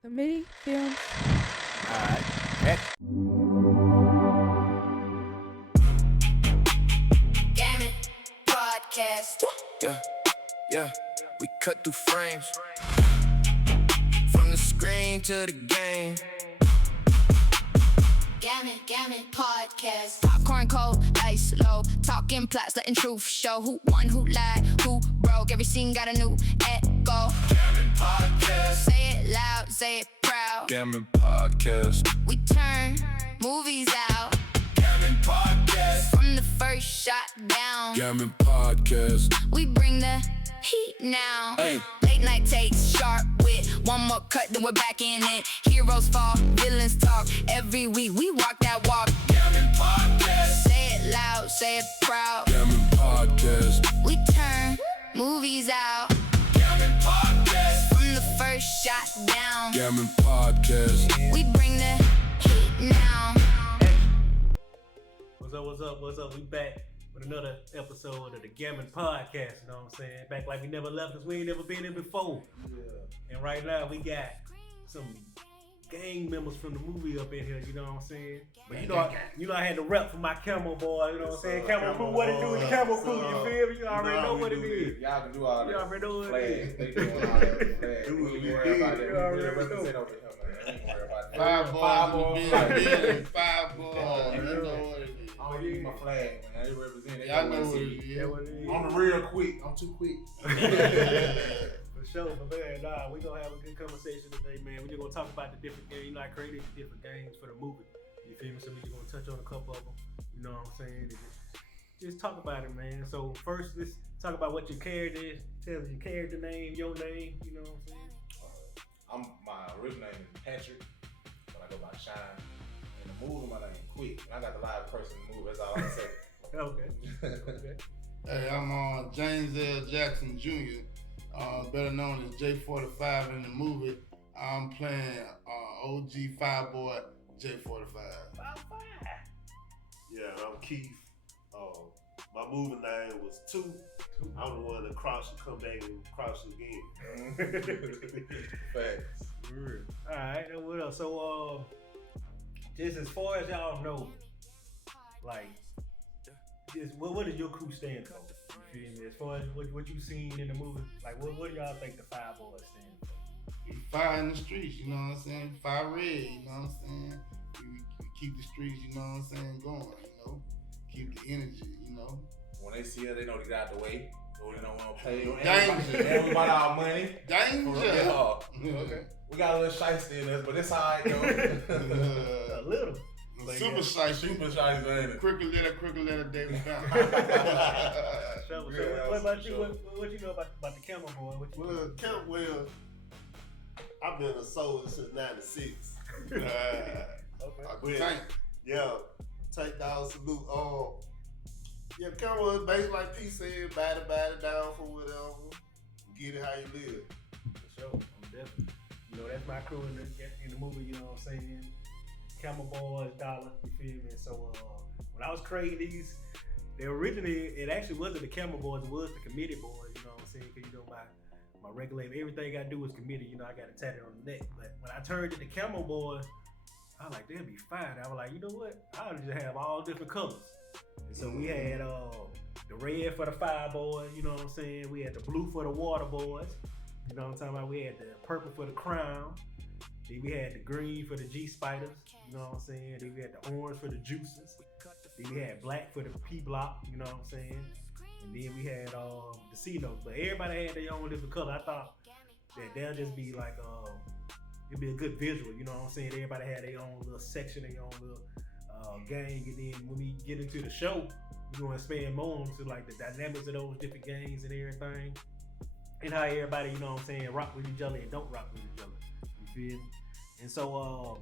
The mini films. Alright. Heck. Gamin Podkast. Yeah. We cut through frames. From the screen to the game. Gamin Podkast. Popcorn cold, ice low. Talking plots, letting truth show. Who won, who lied, who broke. Every scene got a new echo. Gamin Podkast. Say it loud, say it proud. Gamin Podkast. We turn movies out. Gamin Podkast. From the first shot down. Gamin Podkast. We bring the heat now. Hey. Late night takes, sharp wit. One more cut, then we're back in it. Heroes fall, villains talk. Every week we walk that walk. Gamin Podkast. Say it loud, say it proud. Gamin Podkast. We turn movies out. Gamin Podkast. From the first shot down. Gamin Podkast. We bring the heat now. What's up? We back with another episode of the Gamin Podcast, you know what I'm saying? Back like we never left, because we ain't never been in before. Yeah. And right now we got some gang members from the movie up in here, you know what I'm saying? But you know I had to rep for my camel boy, you know what I'm saying? Camel crew, what it do in camel crew, you feel me? You already know what it is. Y'all can do all that. You already know what it is. They doing all that. Flags. We ain't worry about that. You already We know. represent over here, man. We ain't worry about that. Five boys. Five You boys. know what it is. I don't use my flag, man. They represent it. Y'all know what it is. Yeah, what it is. I'm real quick. I'm too quick. For sure, but man, we gonna have a good conversation today, man. We just gonna talk about the different games. You know, I created the different games for the movie. You feel me? So we just gonna touch on a couple of them. You know what I'm saying? And just talk about it, man. So first, let's talk about what your character is. Tell us your character name, your name. You know what I'm saying? My original name is Patrick, but I go by Shine. In the movie, my name is Quick. I got the live person in the movie. That's all I can say. Okay. Hey, I'm James L. Jackson Jr., better known as J45 in the movie. I'm playing OG 5-boy J45. Yeah, I'm Keith. My movie name was Two. I'm the one that crossed and come back and cross again. Facts. Alright, and what else? So just as far as y'all know, like just what does your crew stand for? You feel me? As far as what you seen in the movie, like what do y'all think the 5 boys stand for? Fire in the streets, you know what I'm saying? Fire red, you know what I'm saying? We keep the streets, you know what I'm saying, going, you know? Keep the energy, you know? When they see us, they know they got out the way. So they don't want to pay. Danger. And we bought our money. Danger! Okay. We got a little shiesty in us, but it's alright though. A little. Super shy, Super shiesty in it. Quicker letter, David Brown. So what about you? What you know about the camel boy? Well, I've been a soldier since '96. Okay. Yeah, take down salute. Yeah, camera is basically like P said, bat it down for whatever. Get it how you live. For sure, I'm definitely. You know, that's my crew in the movie. You know what I'm saying? Camel Boys, Dollar. You feel me? So when I was creating these, it actually wasn't the Camel Boys. It was the Committee Boys. You know what I'm saying? Because you know my regular everything I do is committee. You know, I got it tatted on the neck. But when I turned to the Camel Boys, I was like, they'll be fine. I was like, you know what? I'll just have all different colors. And so we had the red for the 5 boys, you know what I'm saying? We had the blue for the water boys, you know what I'm talking about? We had the purple for the crown. Then we had the green for the G spiders, you know what I'm saying? Then we had the orange for the juices. Then we had black for the P block, you know what I'm saying? And then we had the C notes. But everybody had their own different color. I thought that they'll just be like it'd be a good visual, you know what I'm saying? Everybody had their own little section, their own little gang, and then when we get into the show, we're gonna expand more into like the dynamics of those different gangs and everything, and how everybody, you know what I'm saying, rock with each other and don't rock with each other. You feel me? And so,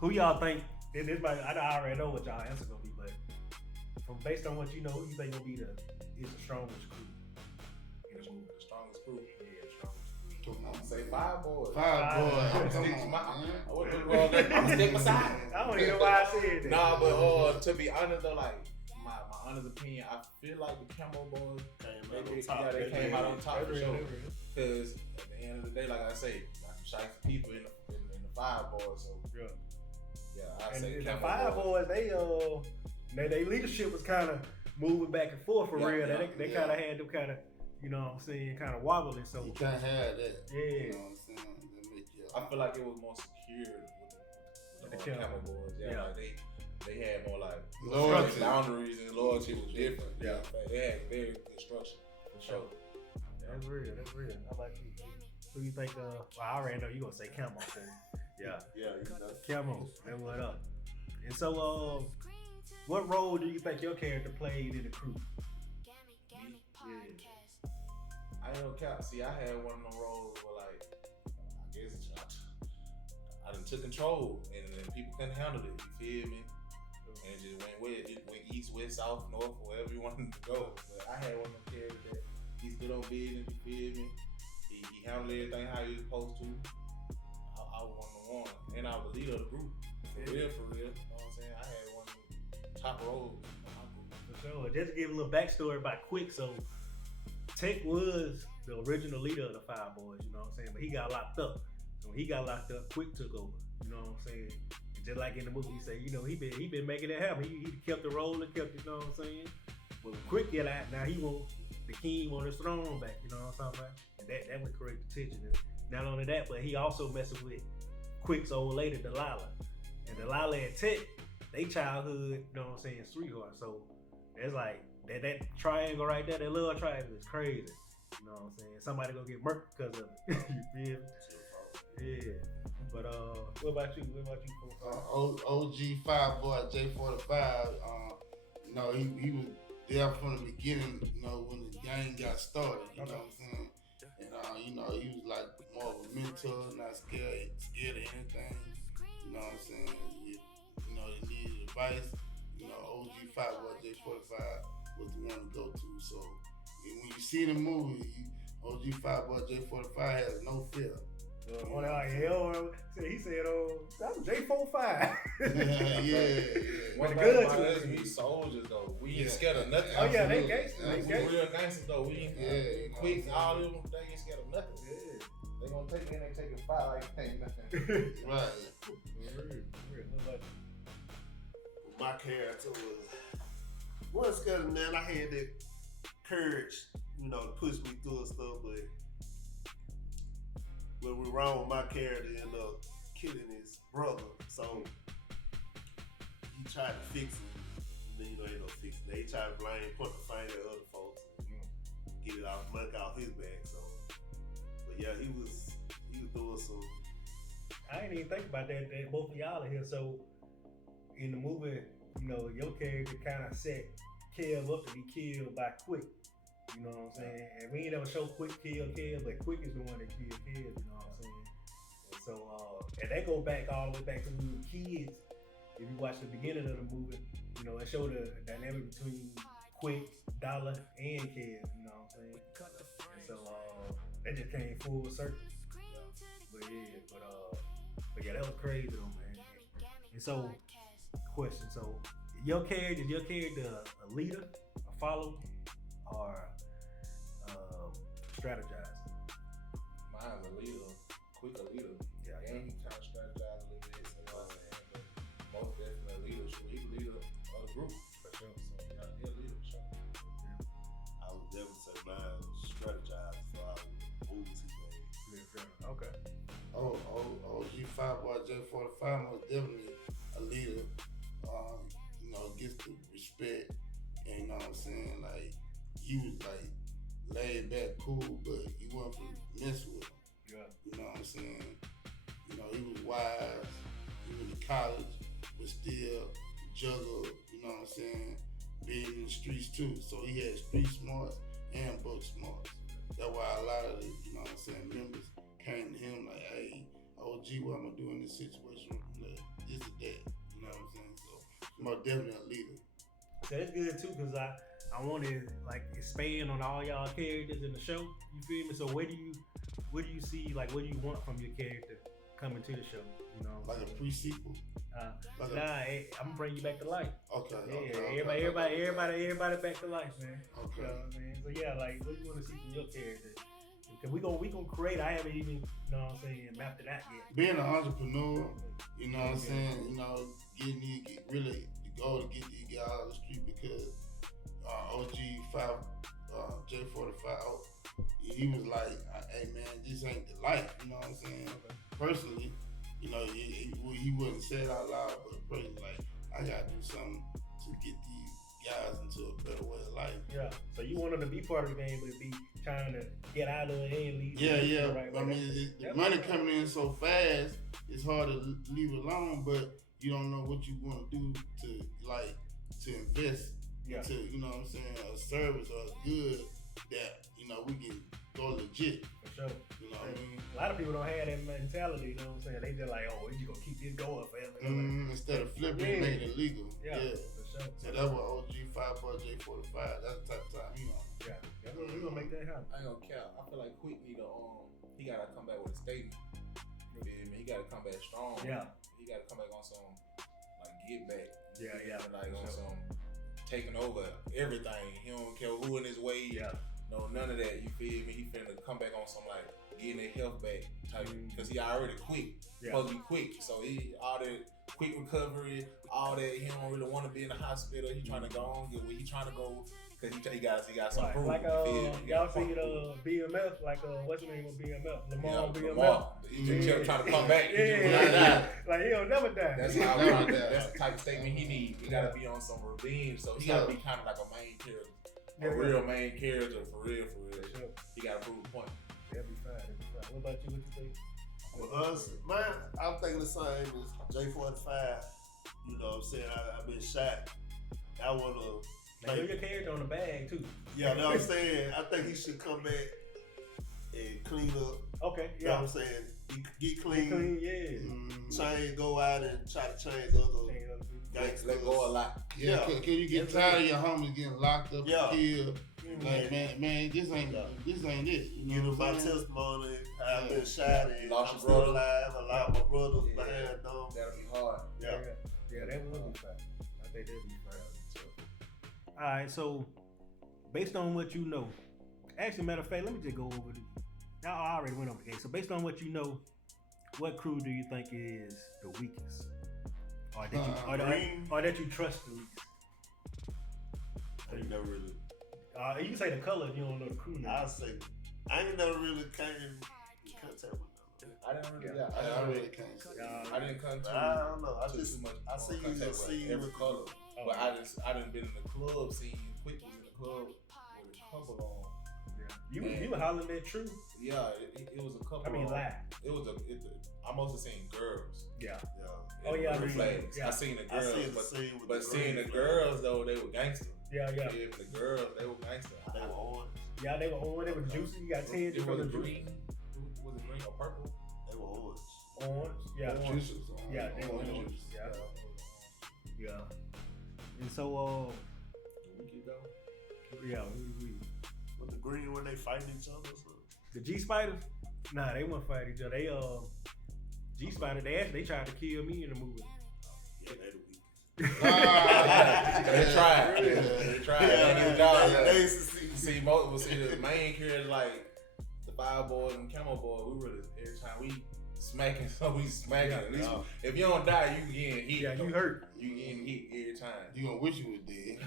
who y'all think? And this might, I already know what y'all answer gonna be, but based on what you know, who you think gonna be is the strongest crew in the movie? The strongest crew. Yeah, the strongest. I'm gonna say 5 boys. 5 boys. I'm gonna stick beside. I don't even know why I said that. Nah, but to be honest though, like my honest opinion, I feel like the Camel Boys they came out on top for sure. Because at the end of the day, like I say, got some shiesty people in the Five Boys. So yeah, I And say the Camo Five Boys, they leadership was kind of moving back and forth for real. They kind of had them kind of, you know what I'm saying, kind of wobbling. So you can't have that. Yeah. You know what I'm saying? That make you, I feel like it was more secured with the Camo Boys. Yeah, like they had more like loyalty. Boundaries and loyalty was different. Yeah. They had very good structure. For sure. That's real. How about you? Who you think? Well, I already know you gonna say Camo. So. Yeah. Yeah, you know. Camo. That's what up. And so, what role do you think your character played in the crew? I ain't no cap. See, I had one of them roles where, like, I guess I done took control, and then people couldn't handle it. You feel me? And it just went east, west, south, north, wherever you wanted to go. But I had one of them characters that he's good on business. You feel me? He handled everything how he was supposed to. I was one of the one, and I was the leader of the group. For real. You know what I'm saying? I had one of the top roles in my group. For sure. Just to give a little backstory about Quick. So, Tech was the original leader of the Five Boys, you know what I'm saying? But he got locked up. So when he got locked up, Quick took over, you know what I'm saying? And just like in the movie, he said, you know, he been making it happen. He kept the role and kept, you know what I'm saying? But when Quick get out, now he want the king on his throne back, you know what I'm talking about? And that would create the tension. And not only that, but he also messing with Quick's old lady, Delilah. And Delilah and Tech, they childhood, you know what I'm saying, sweetheart. So it's like, that triangle right there, that little triangle is crazy. You know what I'm saying? Somebody gonna get murked because of it. You feel me? Yeah. But what about you? OG 5 boy J45. You know, he was there from the beginning. You know, when the gang got started. You know what I'm saying? And you know, he was like more of a mentor, not scared of anything. You know what I'm saying? You know, he needed advice. You know, OG 5 boy J45 was the one to go to. So when you see the movie, OG 5 boy J45 has no fear. He said, I'm J45. Yeah. One thing good about to us, we soldiers though. We ain't scared of nothing. Oh yeah, they Absolutely. gangsters. We real gangsters though. We ain't quick, all of them, they ain't scared of nothing. Yeah. They gonna take it and they taking fire like it ain't nothing. Right. My character wasn't scared of nothing. I had that courage, you know, to push me through and stuff, but when we wrong, my character ended up killing his brother. So he tried to fix it. And then, you know, ain't no fixing it. They tried to point the finger at other folks, get it off, muck off his back. So, but yeah, he was doing some. I didn't even think about that both of y'all are here. So in the movie, you know, your character kind of set Kev up to be killed by Quick. You know what I'm saying? And we ain't ever show Quick kill Kev, but Quick is the one that killed Kev. You know what I'm saying? And so, and that go back all the way back to when we were kids. If you watch the beginning of the movie, you know, it showed the dynamic between Quick, Dollar, and Kev. You know what I'm saying? And so that just came full circle. But yeah, that was crazy though, man. And so, question: so your character a leader, a follower, or strategizer? Mine's a leader, Quick a leader. Yeah. And he kind of strategized a little bit. You know what I'm saying? But most definitely a leader. He's the leader of the group. For sure. So yeah, he's a leader. Sure. I would definitely say mine strategized for our movies he made. Okay. OG 5 boy J45 was definitely a leader. You know, gets the respect. And you know what I'm saying? Like, he was like laid back, cool, but you wasn't to mess with him. Yeah. You know what I'm saying? You know, he was wise. He went to college, but still juggled, you know what I'm saying, being in the streets too. So he had street smarts and book smarts. That's why a lot of the, you know what I'm saying, members came to him like, hey, OG, what I'm gonna do in this situation? Like, this is that. You know what I'm saying? So most definitely a leader. So that's good too, cause I want to like expand on all y'all characters in the show. You feel me? So what do you see? Like, what do you want from your character coming to the show? You know, Like a pre-sequel. I'm gonna bring you back to life. Okay. Yeah, okay, everybody back to life, man. Okay. You know what I mean? So yeah, like, what do you want to see from your character to Cause we gonna create. I haven't even, you know what I'm saying, mapped it out yet. Being an entrepreneur, you know what I'm saying, you know, really the goal to get these guys out of the street because OG5, J45, he was like, hey man, this ain't the life, you know what I'm saying? Personally, you know, he wouldn't say it out loud, but personally, like, I gotta do something to get these guys into a better way of life. Yeah. So you want them to be part of the game, but be trying to get out of it and leave. Yeah. Right, I mean, the money coming in so fast, it's hard to leave it alone, but you don't know what you want to do to invest into, you know what I'm saying, a service or a good that, you know, we can go legit. For sure. You know what I mean? A lot of people don't have that mentality, you know what I'm saying? They just like, oh, you gonna keep this going forever. Instead of flipping and making it legal. Yeah, for sure. So that's what OG5 or J45, that's the type of time he on. Yeah, we gonna make that happen. I ain't gonna count. I feel like Quick need to he gotta come back with a statement. You feel me? He gotta come back strong. Yeah. He gotta come back on some like get back. Yeah. Like on some taking over everything. He don't care who in his way. Yeah. No, none of that. You feel me? He finna come back on some like getting their health back type. Cause he already quick. Supposed to be quick. So he all that quick recovery, all that. He don't really want to be in the hospital. He trying to go on. He trying to go. Cause he got some proof. Like y'all see BMF, like what's the name of BMF? BMF. He just kept trying to come back. Like he'll never die. That's the type of statement he need. He gotta be on some revenge. So he gotta be kind of like a main character. A real main character for real. Sure. He gotta prove a point. That'd be fine. What about you? What you think? With us, man, I'm thinking the same as J45. You know what I'm saying? I've been shot. I wanna. Now, your character on the bag too. Yeah, know what I'm saying? I think he should come back and clean up. Okay, yeah. You know what I'm saying? Get clean. Yeah. Go out and try to change other gangsters. Let go a lot. Yeah. Can you get tired of your homies getting locked up and killed? Like, man, this ain't it. You know my testimony, I've been shot and I'm still alive. I lost my brothers behind them. That'll be hard. Yeah, that will be fine. I think that'll be fine. All right, so based on what you know, actually, matter of fact, let me just go over this. I already went over the game. So based on what you know, what crew do you think is the weakest, or that you trust the least? I ain't never really. You can say the color if you don't know the crew name. I'll say I ain't never really came in contact with them. I didn't really. I really can't. I didn't come to. I don't know. I just too much. I see you just see every color. But I didn't been in the club scene. Quick was in the club with a couple on. Yeah. You were hollering that true. Yeah, it was a couple. I mean, live. It was I mostly seen girls. Yeah. Yeah. Oh yeah. I seen the girls, but seeing the girls though, they were gangster. Yeah. The girls, they were gangster. They were on. Yeah, they were on. They were juicy. You got 10. It was green. Was it green or purple? They were orange. Orange. Yeah. Orange. Yeah. They were orange. Yeah. And so, we keep going. Yeah, With the green when they fighting each other. So. The G Spiders? Nah, they wouldn't fight each other. They G Spider. They tried to kill me in the movie. Yeah, they the weakest. They tried. See, the main characters like the Five Boys and Camo Boy. We really every time we smacking, so we smacking. At least if you don't die, you getting hit. Yeah, you hurt. You getting hit every time. You gonna wish you was dead.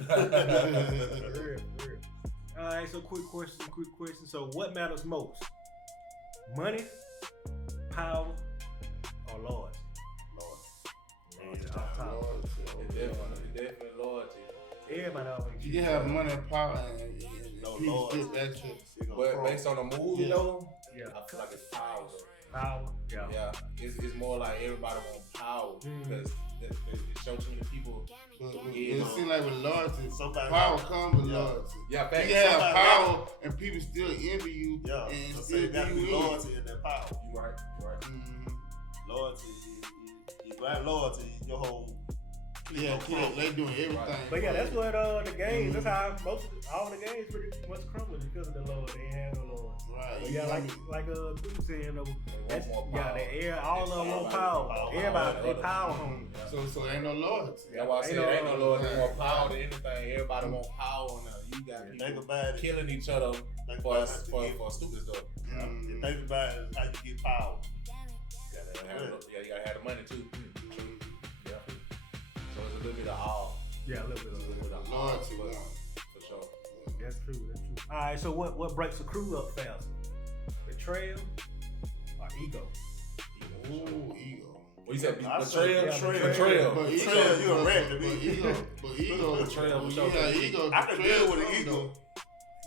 For real. All right, so quick question. So what matters most? Money, power, or loyalty? It's definitely loyalty. Everybody always. You can have money and power and no loyalty. But based on the movie though, I feel like it's power. Power, yeah. It's more like everybody wants power because it shows too many people. It seems like with loyalty, power comes with loyalty. Yeah, you can have power and people still envy you. Yeah, and so still you got to be loyalty in that power. You right. Loyalty, you got loyalty, your whole Yeah, they doing everything. But yeah, that's what the games. That's how all the games pretty much crumble because of the Lord. They ain't have no Lord. Right. But yeah, like Duke saying though, that's more power. all of them want power. Everybody they power hungry. So ain't no loyalty. That's why I said ain't no Lord. They want power than anything. Everybody want power now. You got people killing each other for stupid stuff. You think about it, how you get power. You gotta have the money too. Yeah. So it's a little bit of all. Yeah, a little bit of loyalty, for sure. That's true. All right, so what breaks a crew up faster? Betrayal or ego? Ooh, ego. What you said? Betrayal. But betrayal, you a rat to me. But ego, betrayal. Yeah, ego. I can deal with an ego.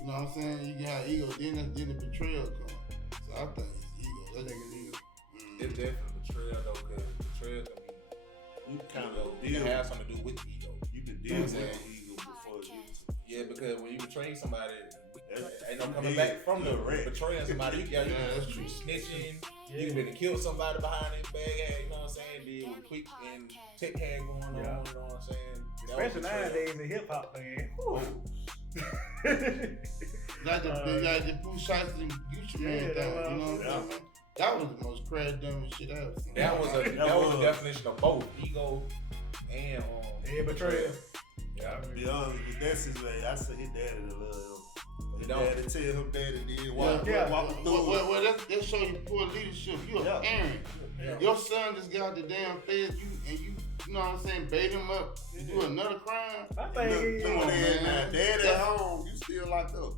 You know what I'm saying? You can have ego, then the betrayal comes. So I think it's ego. That nigga's ego. It's definitely betrayal though, because betrayal can have something to do with ego. You can deal with ego before you. Yeah, because when you betray somebody, ain't no coming back from the betraying somebody. You got that's true. Snitching. You can really kill somebody behind that bag hat. You know what I'm saying? Deal with quick and tech hand going on. You know what I'm saying? Especially nowadays in hip hop, man. Like the Blue Shots and Gucci Man thing. You know what I'm saying? That was the most crash dumbest shit I ever seen. That was the definition of both ego and betrayal. Yeah, To be honest with that situation, I said his daddy to love him. His don't. daddy tell him daddy did walk through. Well, that show you poor leadership. You a parent. Yeah. Your son just got the damn feds, you know what I'm saying, bait him up to do another crime. My thing Daddy at home, you still locked up.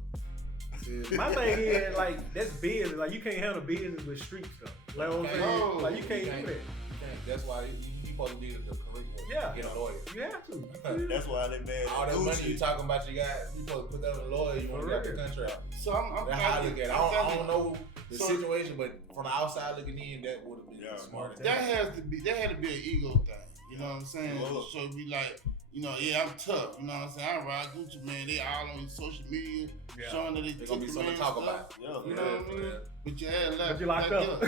My thing is like that's business. Like you can't handle business with street stuff. Like what I'm saying? Like you can't do that. That's why you supposed to do the correct way. Yeah. Get a lawyer. You have to. That's why they mad. All that money you talking about, you supposed to put that on a lawyer. You want to get the contract. So I'm That's how I look at it. I don't know the situation, but from the outside looking in, that would have been smart. That had to be an ego thing. You know what I'm saying? So be like, you know, I'm tough. You know what I'm saying? I ride Gucci, man. They all on social media showing that they gonna be something to talk about. You know what I mean? But you had left. But you locked up.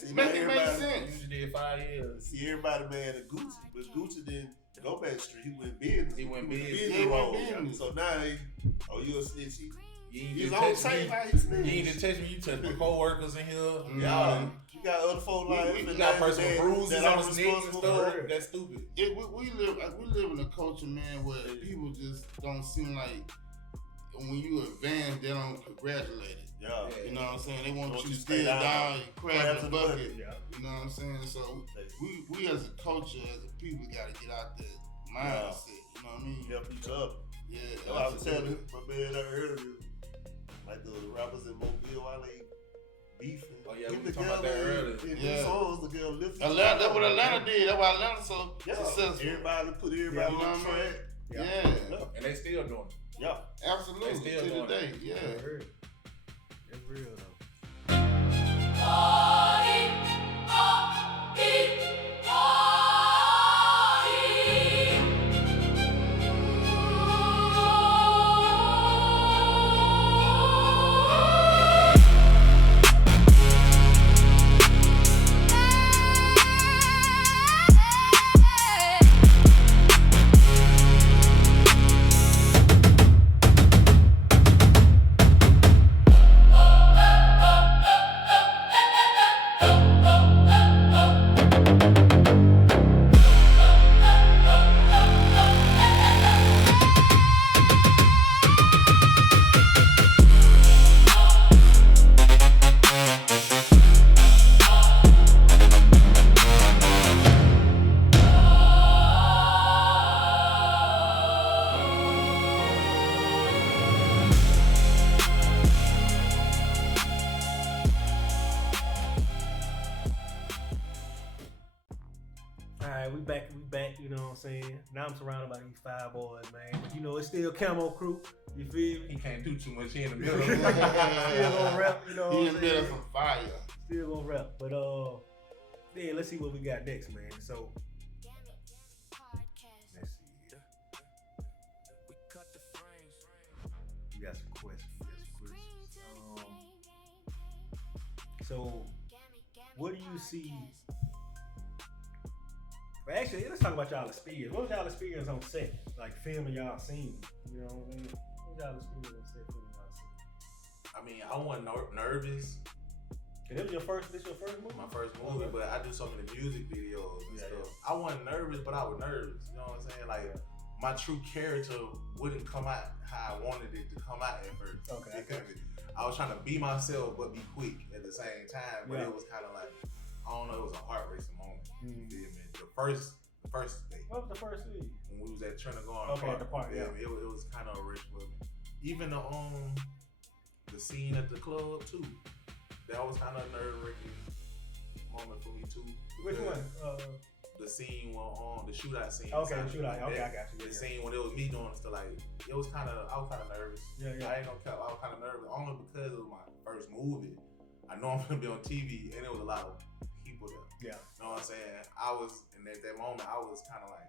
It makes sense. You did 5 years. See, everybody mad at Gucci, but Gucci didn't go back street. He went business. He went business. Business. So now you a snitch. You don't say how he snitch. You ain't touch me. You touch my co-workers in here. Y'all, you got other folk like you got personal bruises on the neck and stuff. That's stupid. We live in a culture, man, where people just don't seem like when you advance, they don't congratulate it. Yeah. You know what I'm saying? They want you to stay down, crab the bucket. Yeah. You know what I'm saying? So we as a culture, as a people, gotta get out the mindset. You know what I mean? Help each other. Yeah. That's what I was telling my man earlier. Like the rappers in Mobile, while they beefing. Oh yeah, we talking about that earlier. Yeah. Songs, the girl lifted. Atlanta, that's what Atlanta did. That's why Atlanta so successful. Everybody put everybody on track. Yeah. And they still doing it. Yeah. Absolutely. They still to doing today. it. Yeah. It's real though. We back, you know what I'm saying? Now I'm surrounded by these 5 boys, man. But you know, it's still Camo Crew, you feel me? He can't do too much in the middle. Still gonna rap, you know what I'm saying? He in the middle of some fire. Still gonna rap. But yeah, let's see what we got next, man. So let's see here. We got some questions. So what do you see? But actually, let's talk about y'all experience. What was y'all experience on set? Like filming y'all scenes. You know what I'm saying? What was y'all experience on set filming y'all scenes? I mean, I wasn't nervous. This your first movie? My first movie, but I do so many music videos and stuff. I wasn't nervous, but I was nervous. You know what I'm saying? Like, my true character wouldn't come out how I wanted it to come out at first. Okay. I was trying to be myself, but be quick at the same time. But it was kind of like, I don't know, it was a heart racing moment. You feel me? The first day. What was the first scene? When we was at Trinidad Okay, at the park, it was kind of rich for me. Even the scene at the club too. That was kind of a nerve-wracking moment for me too. Which one? The scene on the shootout scene. Okay, the shootout. Okay, I got you. The scene when it was me doing stuff like I was kind of nervous. Yeah. I ain't gonna cap. I was kind of nervous only because it was my first movie. I know I'm gonna be on TV, and it was a lot of people there. Yeah. You know what I'm saying? I was, and at that moment, I was kind of like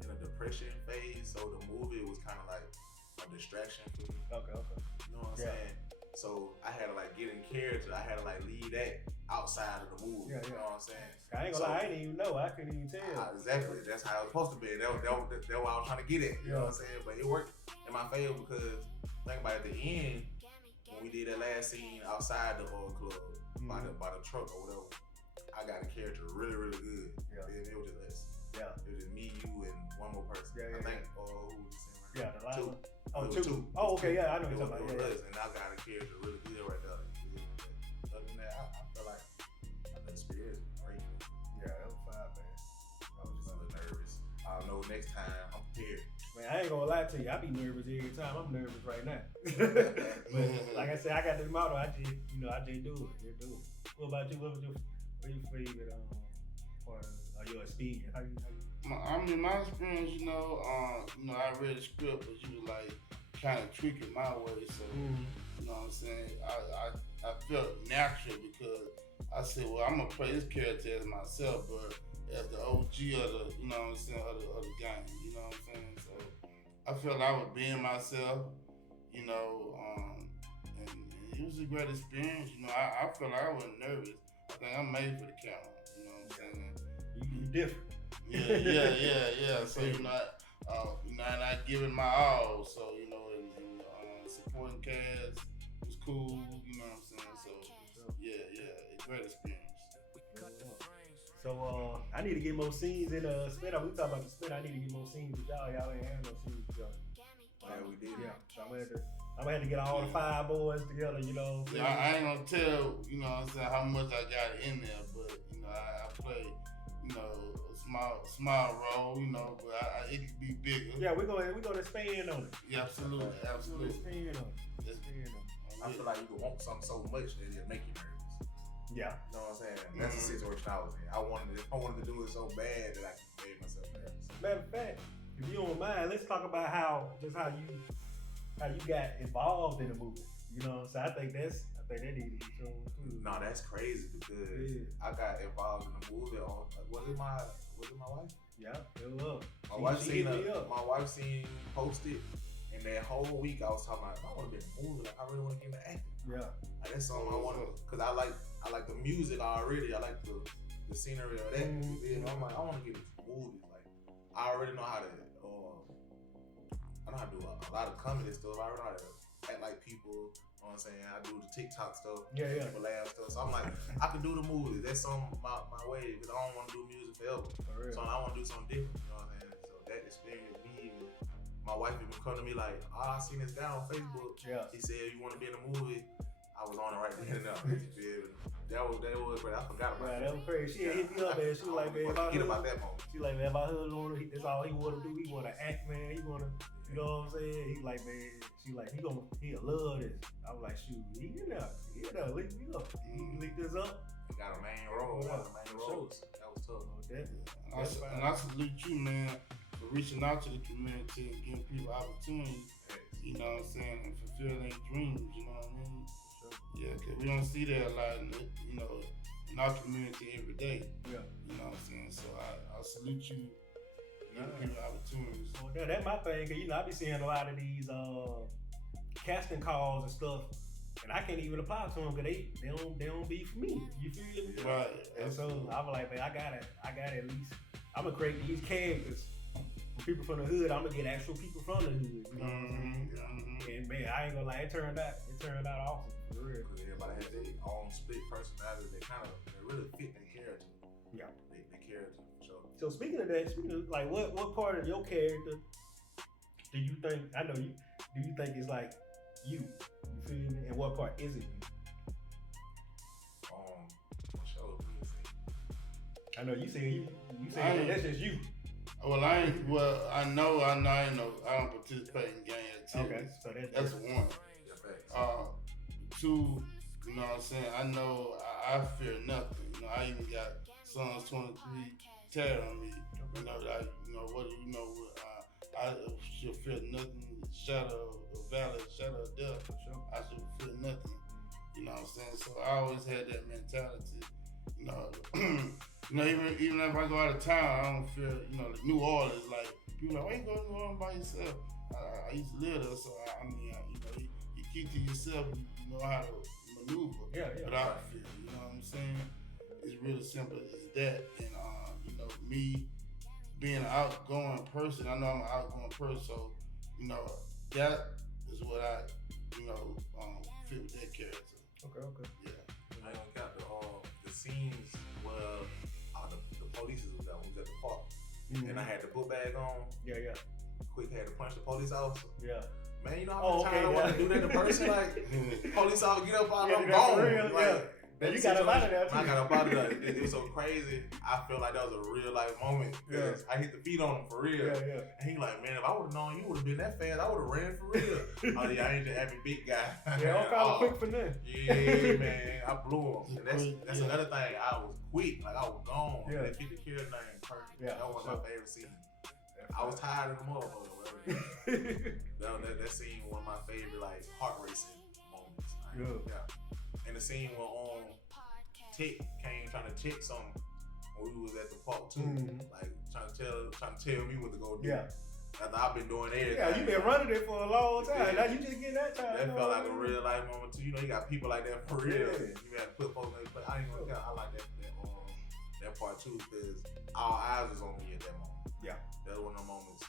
in a depression phase. So the movie was kind of like a distraction for me. Okay. You know what I'm saying? So I had to like get in character. I had to like leave that outside of the movie. Yeah. You know what I'm saying? I ain't gonna lie, I didn't even know. I couldn't even tell. Exactly. That's how it was supposed to be. That's what I was trying to get at. You know what I'm saying? But it worked in my favor because think about it, at the end when we did that last scene outside the club by the truck or whatever, I got a character really, really good. Yeah. And it was just us. Yeah. It was just me, you, and one more person. Yeah. I think. Who was the same? Yeah, the last two. one. Oh, It was two. two. Oh, okay, yeah, I know It what you're talking about. was us, and I got a character really good right there. Other than that, I feel like my experience was great. Yeah, that was fine, man. I was just a little nervous. I know next time I'm prepared. Man, I ain't gonna lie to you. I be nervous every time. I'm nervous right now. But like I said, I got this motto. I just do it. Just do it. What about you? What was your favorite part of your experience? How you? I mean, my experience, I read the script, but you was like kind of tweak it my way. So, you know what I'm saying? I felt natural because I said, well, I'm gonna play this character as myself, but as the OG of the, you know what I'm saying, of the game. You know what I'm saying? So I felt I was being myself, and it was a great experience. I felt like I wasn't nervous. I think I'm made for the camera. You know what I'm saying? You different. Yeah. So and I giving my all. So and supporting cast was cool. You know what I'm saying? So it's a great experience. So I need to get more scenes in Spit. We talk about the Spit. I need to get more scenes with y'all. Y'all ain't had no scenes with y'all. Yeah, we did. Yeah. So I'm gonna have to get all the 5 boys together. You know. Yeah, I ain't gonna tell what I'm saying how much I got in there, but I play a small role, but it could be bigger. Yeah, we're gonna expand on it. Yeah, absolutely. Expand on it. I feel like you could want something so much that it'll make you nervous. Yeah. You know what I'm saying? That's the situation I was in. I wanted to do it so bad that I made myself nervous. Matter of fact, if you don't mind, let's talk about how you got involved in the movie. You know what I'm saying? I think that needs to be shown too. No, that's crazy because I got involved in the movie on was it my wife? Yeah, it was. My wife seen posted, and that whole week I was talking about I want to be in the movie. Like, I really want to get into acting. Yeah. Like, that's something I want to, because I like the music already. I like the scenery of that. I'm like, I want to get into movies. Like, I already know how to. I know how to do a lot of comedy stuff. I already know how to act like people. You know what I'm saying? I do the TikTok stuff. Yeah. People laugh stuff. So I'm like, I can do the movies. That's on my way because I don't want to do music forever. So I want to do something different. You know what I'm saying? So that experience, my wife even come to me like, I seen this guy on Facebook. Yeah. He said, you want to be in a movie? I was on it right then and there. That was great. I forgot about that. That was crazy. She hit me up, man. She was like, man, forget about that moment. She like, man, my husband, that's all he want to do. He want to act, man. He want to, you know what I'm saying? He like, man, he'll love this. I was like, shoot, he in there, link me up. He link this up. He got a main role. That was tough. And I salute you, man, for reaching out to the community and giving people opportunities. You know what I'm saying? And fulfilling their dreams. You know what I mean? Yeah, because we don't see that a lot in our community every day. Yeah. You know what I'm saying? So I salute you, giving people opportunities. Well, that's my thing, because I be seeing a lot of these casting calls and stuff and I can't even apply to them because they don't be for me. You feel me? Right. And so I was like, man, I gotta at least. I'm gonna create these characters. People from the hood, I'm gonna get actual people from the hood. You know what I'm saying? And man, I ain't gonna lie, it turned out awesome for real. Because everybody has their own split personality. They really fit their character. Yeah. Their character. So speaking of like what part of your character do you think? I know you. Do you think it's like you? You feel me? And what part isn't you? I know you say that's just you. Well, I know I don't participate in gang activities. Okay, so that's one. Two, you know what I'm saying? I know I fear nothing. You know, I even got Psalms 23 tatted on me. You know, I should fear nothing, shadow of valley, shadow of death. I should fear nothing. You know what I'm saying? So I always had that mentality. You know, you know, even if I go out of town, I don't fear. You know, New Orleans, like people like, why you go to New Orleans by yourself? I used to live there, so I mean, you know, you keep to yourself. You know how to maneuver without fear. You know what I'm saying? It's really simple as that. And you know, me being an outgoing person, I know I'm an outgoing person, so you know that is what I, you know, fit with that character. Okay. Yeah. I ain't got the scenes where the police was at the park, and I had the book bag on. Yeah. Quick had to punch the police officer. Yeah. Man, you know how much time I want to do that to person? Like, police officer get up out of the bone. You got up out of there too. I got up out of there. It was so crazy. I feel like that was a real life moment because I hit the feet on him for real. Yeah. And he like, man, if I would have known you would have been that fast, I would have ran for real. Oh yeah, I ain't just having big guy. Yeah, I'm kind of quick for nothing. Yeah, man, I blew him. And that's another thing. I was quick, like I was gone. Yeah. That 50 kill thing, perfect. Yeah, that was my favorite scene. I was tired of the motherfucker. that scene was one of my favorite, like heart racing moments. Like, yeah. And the scene where Tick came trying to check something when we was at the park too, like trying to tell me what to go do. Yeah. After I've been doing everything. Yeah, you been running it for a long time. Now you just getting that time. That felt like a real life moment too. You know, you got people like that for real. Yeah. You got to put folks in their place. I ain't gonna count. I like that part too because all eyes was on me at that moment. Yeah. That was one of the moments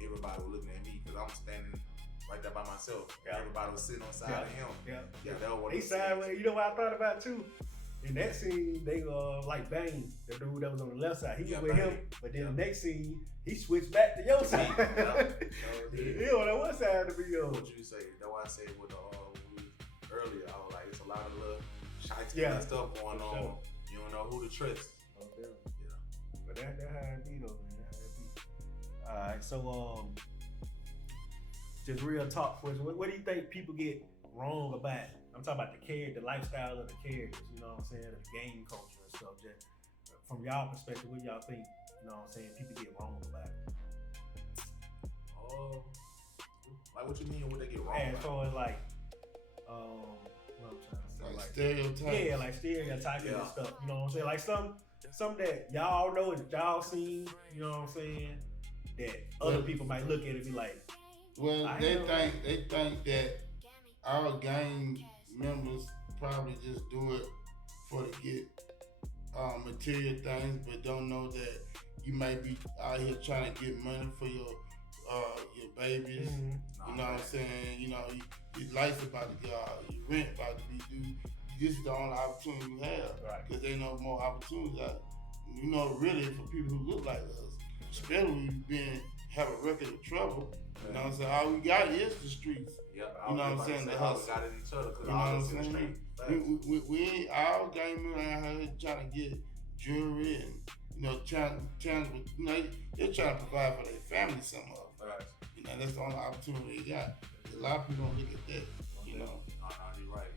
everybody was looking at me because I'm standing right there by myself. Yeah. Everybody was sitting on side of him. Yeah, that was one. They sideways. You know what I thought about too? In that scene, they like Bang, the dude that was on the left side. He was with him, but then the next scene, he switched back to your side. He don't know what side to be on. What you say? That's why I said with earlier, I was like, it's a lot of little shitey stuff going on. Sure. You don't know who to trust. Okay. Yeah. But that's how it be though, man. That's how it be. Alright, so just real talk for us. What do you think people get wrong about? I'm talking about the lifestyle of the characters, you know what I'm saying, the game culture and stuff. Just from y'all perspective, what y'all think, you know what I'm saying, people get wrong about it? Like what you mean what they get wrong as about? far as like, what I'm trying to say, like stereotypes. Yeah, like stereotyping and stuff, you know what I'm saying? Like some that y'all know that y'all seen, you know what I'm saying, that other people might look at it and be like, well, they think that our gang members probably just do it for to get material things, but don't know that you might be out here trying to get money for your babies. You know what I'm saying? You know, your lights about to go out, your rent about to be due. This is the only opportunity you have because they know more opportunities out. You know, really for people who look like us, especially when you have a record of trouble. You know what I'm saying? All we got is the streets. Yep, you know what I'm saying? The hustle. We got it each other because you know all what us in the street. We ain't all gang members out here trying to get jewelry and you know trying you know they're trying to provide for their family somehow. Right. You know that's the only opportunity they got. A lot of people don't look at that. You know. No, you're right.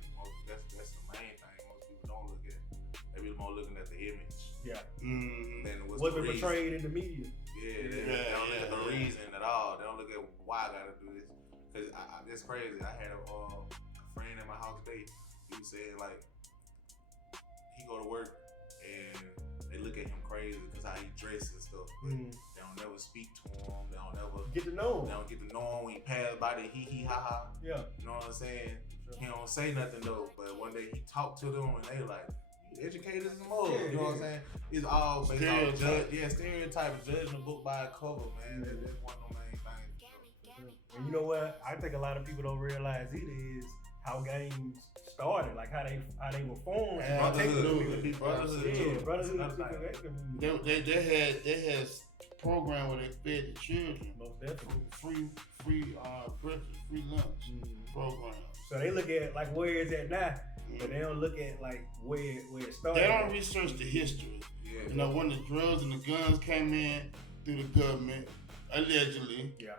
That's the main thing. Most people don't look at. They really more looking at the image. Yeah. Than what's been portrayed in the media. Yeah, they don't look at the reason at all. They don't look at why I gotta do this. Cause it's crazy. I had a friend in my house today. He was saying like he go to work and they look at him crazy because how he dresses and stuff. But they don't never speak to him. They don't never get to know him. They don't get to know him when he pass by the hee hee ha ha. Yeah. You know what I'm saying? He don't say nothing though, but one day he talked to them and they like, you educated as a mother. Yeah, You know what I'm saying? It's all based on stereotype, judging a book by a cover, man. That's one of the main things. And you know what? I think a lot of people don't realize it is how games started, like how they were formed. Brotherhood. They had program where they fed the children. Most definitely. Free breakfast, free lunch program. So they look at like where it's at now, but they don't look at like where it started. They don't research the history. Yeah. You know, when the drugs and the guns came in through the government, allegedly. Yeah.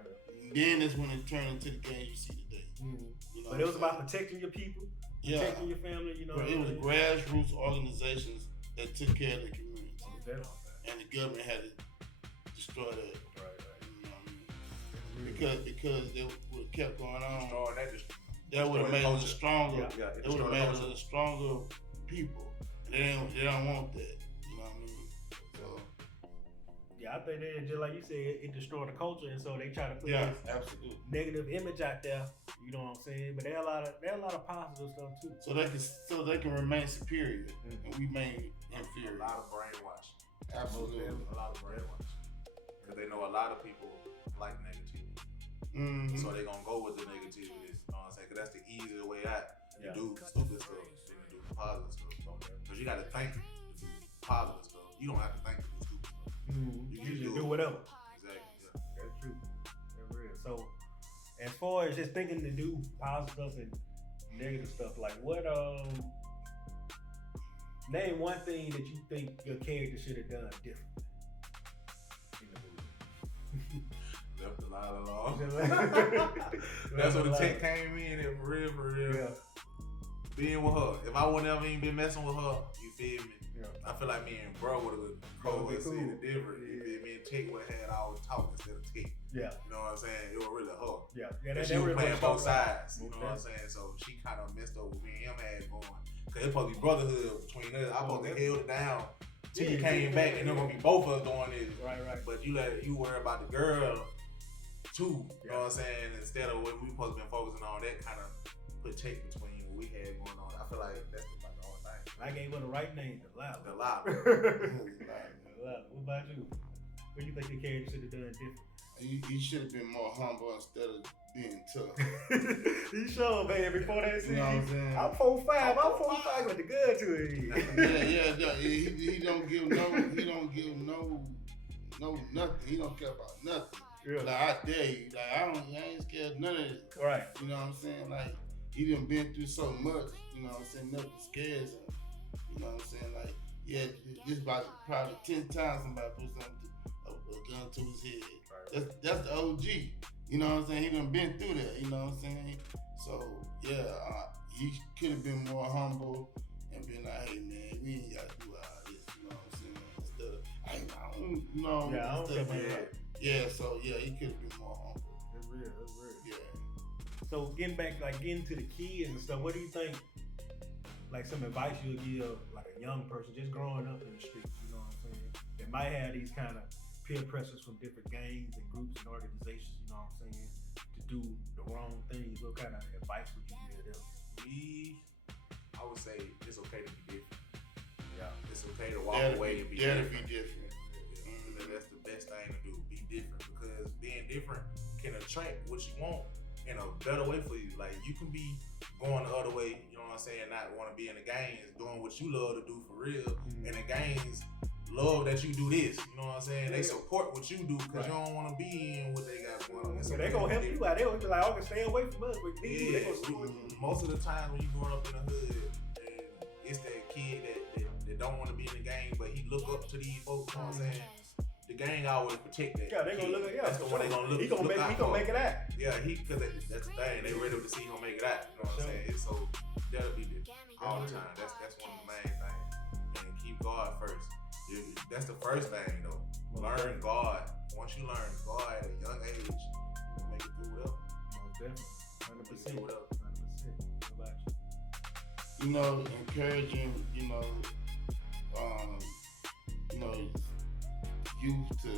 Then that's when it turned into the game you see today. You know, but it was about protecting your people, protecting your family. You know, it was grassroots organizations that took care of the community, and the government had to destroy that. You know what I mean? Because they would have kept going on. That would have made us stronger. It would have made us a stronger people. And they don't want that. You know what I mean? So. Yeah, I think that just like you said, it destroyed the culture, and so they try to put this absolutely negative image out there. You know what I'm saying? But there are a lot of positive stuff too. So they can remain superior, and we remain inferior. A lot of brainwash. Absolutely, a lot of brainwash. Because they know a lot of people like negativity, so they're gonna go with the negativity. You know what I'm saying? Because that's the easiest way out. You do stupid stuff, then you do positive stuff. Because you got to think to do positive stuff. You don't have to think to do stupid stuff. You just do whatever. Exactly. Yeah. That's true. That's real. So, as far as just thinking to do positive stuff and negative stuff, like what name one thing that you think your character should have done differently in the movie. Left a lot alone. That's where the tech came in and for real. Yeah. Being with her. If I wouldn't have even been messing with her, you feel me? Yeah. I feel like me and bro would have seen it different. Yeah. Me and Tech would have had all the talk instead of Tech. Yeah. You know what I'm saying? It was really her. Yeah. She was playing both sides. You know what I'm saying? So she kind of messed up with me and him had going. Because it's supposed to be brotherhood between us. I supposed to held it down till you came back and they're going to be both of us doing this. Right. But you worry about the girl too. You know what I'm saying? Instead of what we supposed to be focusing on, that kind of put Tech between what we had going on. I feel like that's about the whole thing. I gave her the right name, Delilah. What about you? What do you think your character should have done different? He should have been more humble instead of being tough. You sure, man? Before that scene, you know what I'm saying? I'm 4'5" with the gun to it. Yeah. He don't give no nothing. He don't care about nothing. Yeah. Like I dare you. Like I ain't scared of none of this. Right. You know what I'm saying? Like he done been through so much. You know what I'm saying? Nothing scares him. You know what I'm saying? Like this about probably 10 times somebody put a gun to his head. Right. That's the OG. You know what I'm saying? He done been through that. You know what I'm saying? So he could have been more humble and been like, hey man, we ain't gotta do all this. You know what I'm saying? Instead of I don't care about that. Yeah, so he could have been more humble. That's real. Yeah. So getting to the kids and stuff, what do you think, like some advice you'll give like a young person just growing up in the streets, you know what I'm saying? That might have these kind of peer pressures from different gangs and groups and organizations, you know what I'm saying, to do the wrong things. What kind of advice would you give them? I would say it's okay to be different. Yeah. It's okay to walk away and be different. That's the best thing to do. Be different, because being different can attract what you want in a better way for you. Like you can be going the other way, you know what I'm saying, not want to be in the gangs, doing what you love to do for real. And the gangs love that you do this, you know what I'm saying? They support what you do because you don't want to be in what they got going on. So they gonna help you out. They gonna be like, oh, stay away from us. Most of the time when you growing up in the hood, and it's that kid that don't want to be in the gang, but he look up to these folks, you know what I'm saying? The gang always protect that. Yeah, they gonna look at that's the one they gonna look. He gonna make it out. Yeah, because that's the thing. They ready to see him make it out. You know what I'm saying? It's so that'll be different all the time. That's one of the main things. And keep God first. That's the first thing though. Learn God. Once you learn God at a young age, you'll make it through whatever. Most definitely. 100%. 100%. What about you? You know, encouraging. Youth to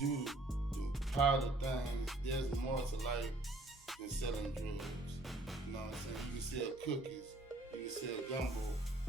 do positive things. There's more to life than selling drugs. You know what I'm saying? You can sell cookies, you can sell gumbo,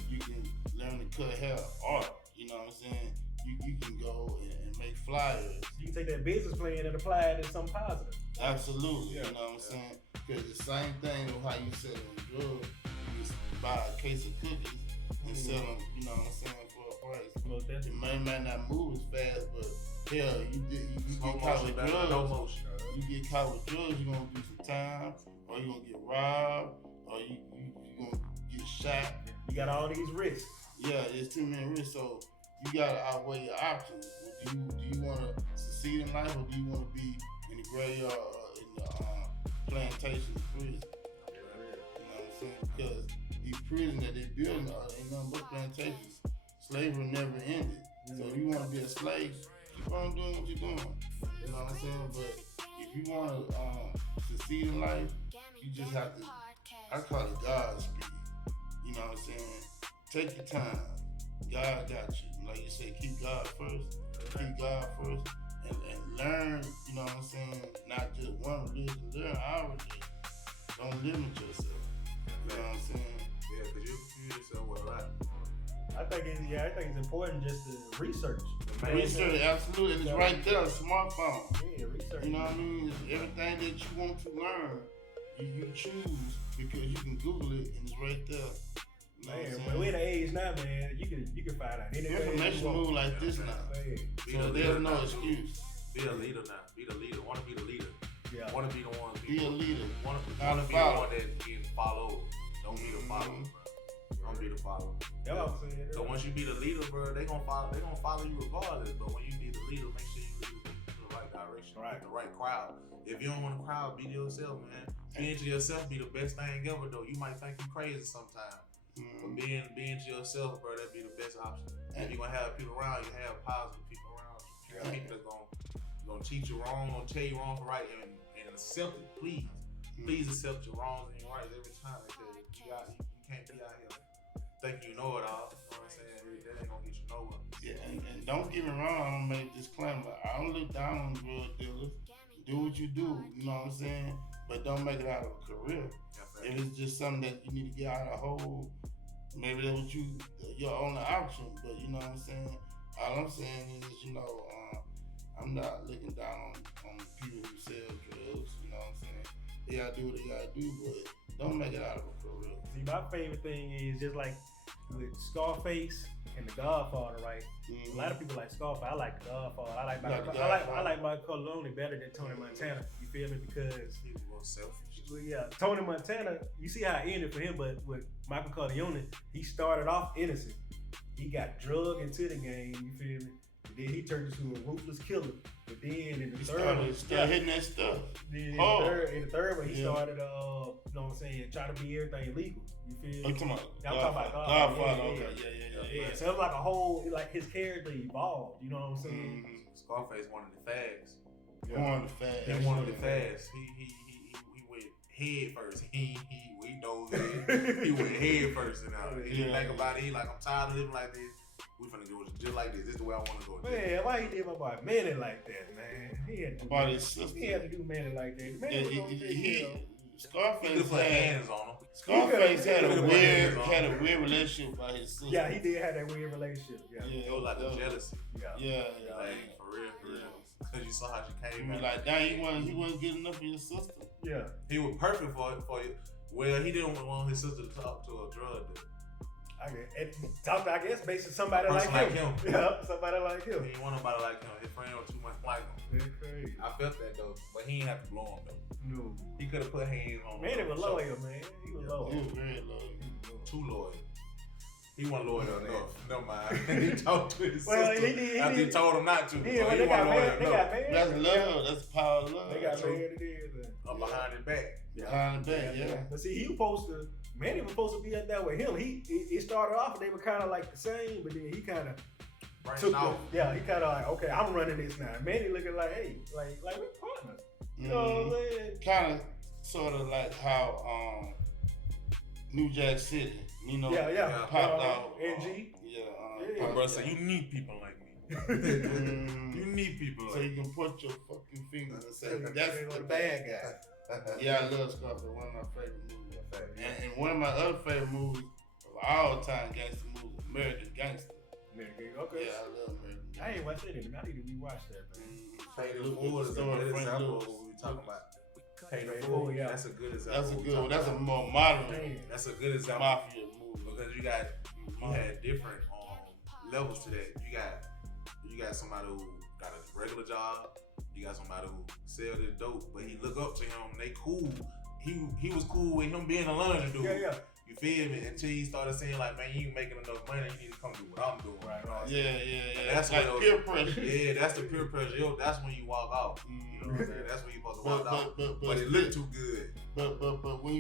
you can learn to cut hair, art. You know what I'm saying? You can go and make flyers. You can take that business plan and apply it to something positive. Absolutely, Yeah. you know what I'm saying? Because the same thing with how you selling drugs, you just buy a case of cookies and sell them, you know what I'm saying, for a price. Most It definitely. might not move as fast, but hell, you Slow get caught motion with better than no drugs. motion. You get caught with drugs, you're gonna do some time, or you're gonna get robbed, or you gonna get shot. You got all these risks. Yeah, there's too many risks, so you gotta outweigh your options. Do you wanna succeed in life, or do you wanna be in the graveyard or in the plantation prison? You know what I'm saying? Because these prisons that they building ain't nothing but plantations. Slavery never ended. So if you wanna be a slave, keep on doing what you're doing. You know what I'm saying? But if you wanna succeed in life, you just have to, I call it God speed. You know what I'm saying? Take your time. God got you. Like you said, keep God first. Keep God first. And learn, you know what I'm saying? Not just one religion, learn our religion. Don't limit yourself. You know what I'm saying? Yeah, because you yourself with a lot. I think it's important just to research. Research, absolutely. And it's right there, a smartphone. Yeah, research. You know what I mean? It's everything that you want to learn, you choose because you can Google it and it's right there. You know Man, what but I'm we're saying? at the age now, man. You can find out anything. Information you want. move like this now. Man, So there's no excuse. Be a leader now. Be the leader. Want to be the leader. yeah. Want to be the one. Be a leader. Want to Not be a the follower. one that get followed. Don't be the follower, Mhm. bro. Don't be the follower. That's what I'm saying. So once you be the leader, bro, they gonna follow you regardless. But when you be the leader, make sure you lead people in the right direction, Right. the right crowd. If you don't want a crowd, be yourself, man. Being to yourself be the best thing ever, though. You might think you crazy sometimes, but being to yourself, bro, that'd be the best option. If you gonna have people around you, have positive people around you. You got people that's gonna teach you wrong, gonna tell you wrong for right, and accept it, please. Please accept your wrongs and your rights every time, because you can't be out here thinking you know it all. You know what I'm saying? That ain't gonna get you nowhere. Yeah, and don't get me wrong, I'm gonna make a disclaimer. I don't look down on drug dealers. Do what you do, you know what I'm saying? But don't make it out of a career. If it's just something that you need to get out of the hole, maybe that's what your only option. But you know what I'm saying? All I'm saying is, you know, I'm not looking down on people who sell drugs, you know what I'm saying? They gotta do what they gotta do, but don't make it out of a career. See, my favorite thing is just like with Scarface and The Godfather, right? A lot of people like Scarface. I like The Godfather. I like Michael Corleone better than Tony Montana. You feel me? Because People go selfish. well, yeah, Tony Montana. You see how it ended for him, but with Michael Corleone, he started off innocent. He got drugged into the game. You feel me? And then he turned into a ruthless killer. But then in the third one, Start hitting that stuff. then in Oh. the third one, he Yeah. started, you know what I'm saying, trying to be everything legal. You feel Oh, me? come on. I'm talking about Godfather. Godfather. Okay, Yeah, so it was like a whole, like his character evolved. You know what I'm saying? Scarface wanted the fags. Going the fast. He wanted the fast. He went head first. He dove in. He went head first, and he didn't think about it. He like, I'm tired of living like this. We finna go just like this. This is the way I want to go. Man, why he did my boy Manny like that, man? He had to About his sister. He had to do Manny like that. Manny was gonna take care of him. He Scarface could put had hands on him. Scarface He had could've a put weird hands on relationship by his sister. Yeah, he did have that weird relationship. Yeah. It was like the jealousy. Yeah. Like, for real. Because you saw how she He came was in. like, dang, he wasn't good enough for your sister. Yeah. He was perfect for you. Well, he didn't want his sister to talk to a drug dealer. I guess basically somebody like him. Yeah, somebody like He him. didn't want nobody like him. His friend was too much like him. That's crazy. I felt that though, but he didn't have to blow him though. No. He could have put hands on him. Manny was loyal, man. He was He loyal. was very low. Too loyal. He wasn't loyal enough. Never mind. He talked to his Well, sister he after he did. told him not to. Yeah, so but he they got wasn't loyal married. They enough. got married. That's love. That's the power of love. They got True. married. It is. Up behind his back. Behind the back, yeah. But see, he was supposed to. Manny was supposed to be up there with him. It started off and they were kind of like the same, but then he kind of Branched off. he kind of like, okay, I'm running this now. Manny looking like, hey, like we're partners. You know what I'm saying? Kind of, sort of like how New Jack City, you know, Yeah. popped out. NG. My brother said, you need people like me. You need people So like you me. can put your fucking finger and say, That's that's the bad guy. Yeah, I love Scarface. One of my favorite movies. And one of my other favorite movies of all time gangster movies, American Gangster. Okay. Yeah, I love American Gangster. I ain't watched it. I need to rewatch that, man. Pay the Fool is a good example of what we talking about. Pay the Fool, yeah. That's a good example. That's a good one. That's a more modern That's a good example. mafia movie. Because you had different levels to that. You got somebody who got a regular job. You got somebody who sell this dope, but he look up to him. They cool. He was cool with him being a laundry dude. Yeah. You feel me? Until he started saying like, man, you ain't making enough money. You need to come do what I'm doing. Right. Yeah. That's like peer pressure. Yeah, that's the peer pressure. That's when you walk out. You know what I'm saying? That's when you supposed to walk out. But it looked too good. But when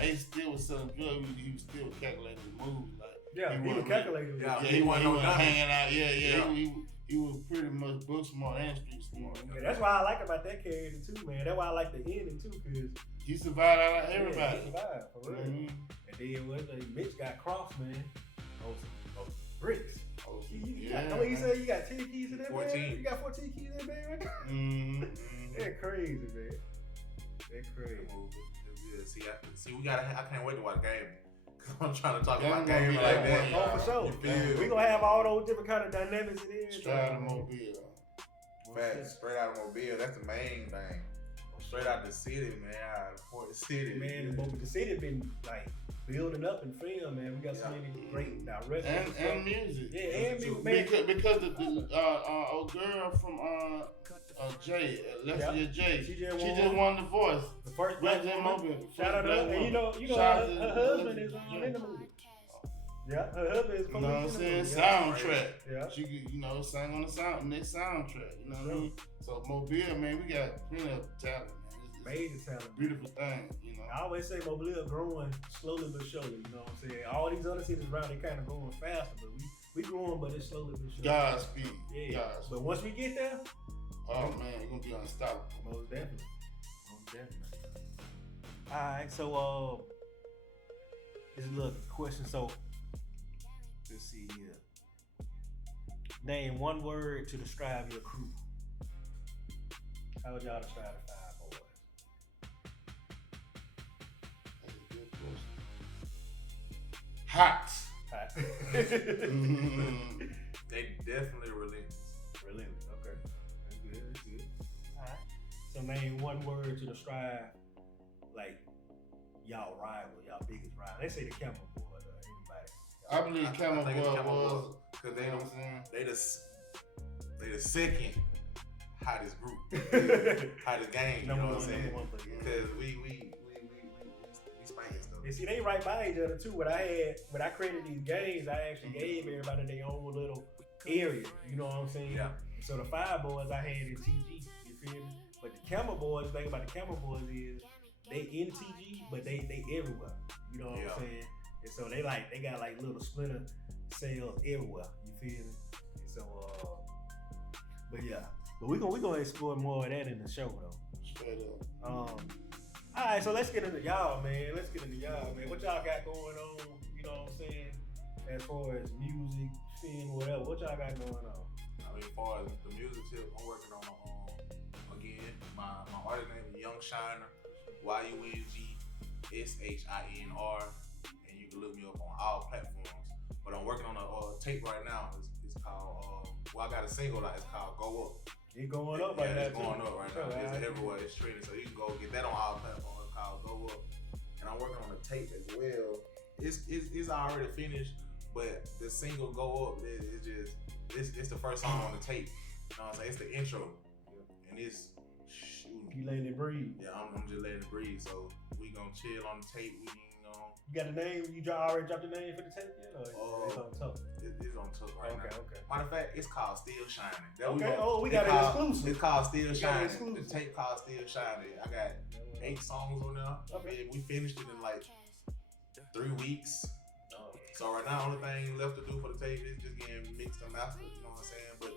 Ace still was selling drugs, he was still calculating the moves. Like He was calculating. Yeah, he wasn't hanging out. Yeah. He was pretty much book smart and street smart. Yeah, that's why I like about that character too, man. That's why I like the ending too, because he survived out of everybody. He survived, for real. And then Mitch got crossed, man. Oh, bricks. You said you got 10 keys in that 14. bag? You got 14 keys in that bag right now? That's crazy, man. That's crazy. See, I can't wait to watch Game. I'm trying to talk Game about gonna Game be like like that. one, Oh, for sure. You feel We gonna have all those different kind of dynamics in there. Straight out of Mobile. Facts, straight out of Mobile. That's the main thing. Straight out the city, man. Out of Port City. Man, the city been like building up in film, man. We got so many great directors And music. Yeah, and music, man. Because the old girl from Jay, Leslie J, she just won the voice. The first black woman. Shout out to her. And you know her husband is in the movie. Yeah, her husband is you know what I'm saying? Soundtrack. Yeah. She sang on the next soundtrack. You know what I mean? So Mobile, man, we got plenty of talent, man. It's major talent. Beautiful thing, you know. I always say Mobile growing slowly but surely, you know what I'm saying? All these other cities around, they kind of growing faster, but we growing, but it's slowly but surely. Godspeed. Yeah. Godspeed. But once we get there, oh man, we're gonna be unstoppable. Most definitely. Alright, so this is a little question. So let's see here. Name one word to describe your crew. How would y'all describe the Five Boys? That's a good question. Hot. They definitely relentless. Relentless, okay. That's good. Alright. So name one word to describe like y'all rival, y'all biggest rival. Let's say the Camel Boys or anybody. I believe Camel Boy was because they the second hottest group, hottest gang. You know what I'm saying? Because we spanking stuff. And see, they right by each other too. When I created these games, I actually gave everybody their own little area. You know what I'm saying? Yeah. So the Five Boys I had in TG. You feel me? But the Camel Boys, the thing about the Camel Boys is they in TG, but they everywhere. You know what I'm saying? And so they got like little splinter cells everywhere. You feel me? And so but yeah. But we gonna explore more of that in the show though. straight up. Alright, so let's get into y'all, man. What y'all got going on? You know what I'm saying? As far as music, film, whatever. What y'all got going on? I mean, as far as the music tip, I'm working on again. My artist name is Shinr, YUNGSHINR, and you can look me up on all platforms. But I'm working on a tape right now. It's called I got a single out. It's called Go Up. It's going up right now. It's going up right now. It's everywhere. It's trending. So you can go get that on all platforms. It's called Go Up. And I'm working on a tape as well. It's already finished, but the single Go Up it's the first song on the tape. You know what I'm saying? It's the intro. And it's You letting it breathe. Yeah, I'm just letting it breathe. So we gonna chill on the tape. You got the name? You already dropped the name for the tape yet? Or it's on top? It's on top right now. Okay. Matter of fact, it's called Still Shining. We got it exclusive. It's called Still Shining. The tape called Still Shining. I got 8 songs on there. Okay. We finished it in like 3 weeks. So right now, only thing left to do for the tape is just getting mixed and mastered. You know what I'm saying? But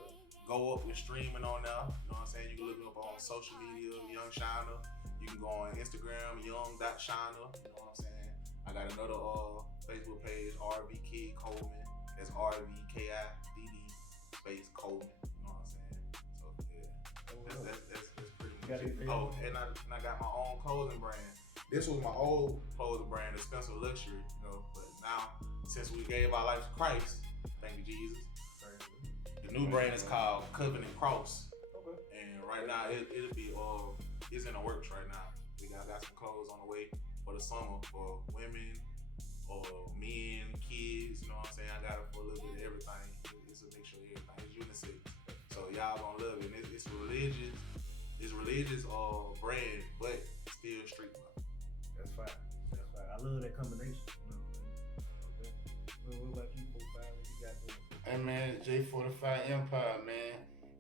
Go Up with streaming on there. You know what I'm saying? You can look me up on social media, Young Shinr. You can go on Instagram, young.shinr. You know what I'm saying? I got another Facebook page, RV Kid Coleman. That's RVKIDD space Coleman. You know what I'm saying? So yeah, that's pretty much. got it. Oh, and I got my own clothing brand. This was my old clothing brand, Expensive Luxury, you know. But now, since we gave our life to Christ, thank you, Jesus. The new brand is called Covenant Cross. Okay. And right now, it'll be it's in the works right now. I got some clothes on the way for the summer for women or men, kids. You know what I'm saying? I got it for a little bit of everything. It's a mixture of everything. It's unisex. So y'all gonna love it. And it's religious. It's religious brand, but still streetwear. That's fine. That's fine. I love that combination. You know what I'm saying? Okay. What about you, 45? What you got doing? Hey man, J45 Empire, man.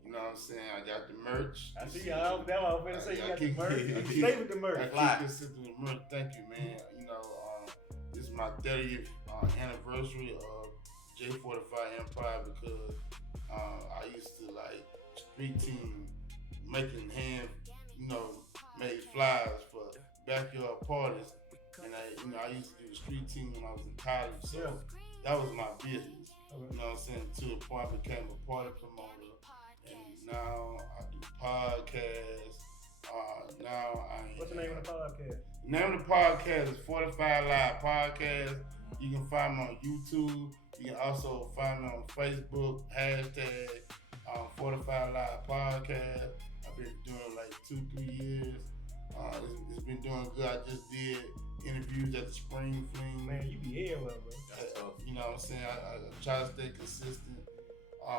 You know what I'm saying? I got the merch. I see y'all. That's what I was gonna say. You got the merch. Stay with the merch. I keep listening to the merch. Thank you, man. You know, this is my 30th anniversary of J45 Empire because I used to like street team making made flyers for backyard parties, and I used to do the street team when I was in college. So that was my business. You know what I'm saying? To the point I became a party promoter, and now I do podcasts. What's the name of the podcast? The name of the podcast is 45 Live Podcast. You can find me on YouTube. You can also find me on Facebook, hashtag 45 Live Podcast. I've been doing it like 2-3 years. It's been doing good. I just did interviews at the Spring Fling. Man, you be everywhere, bro. You know what I'm saying? I try to stay consistent. I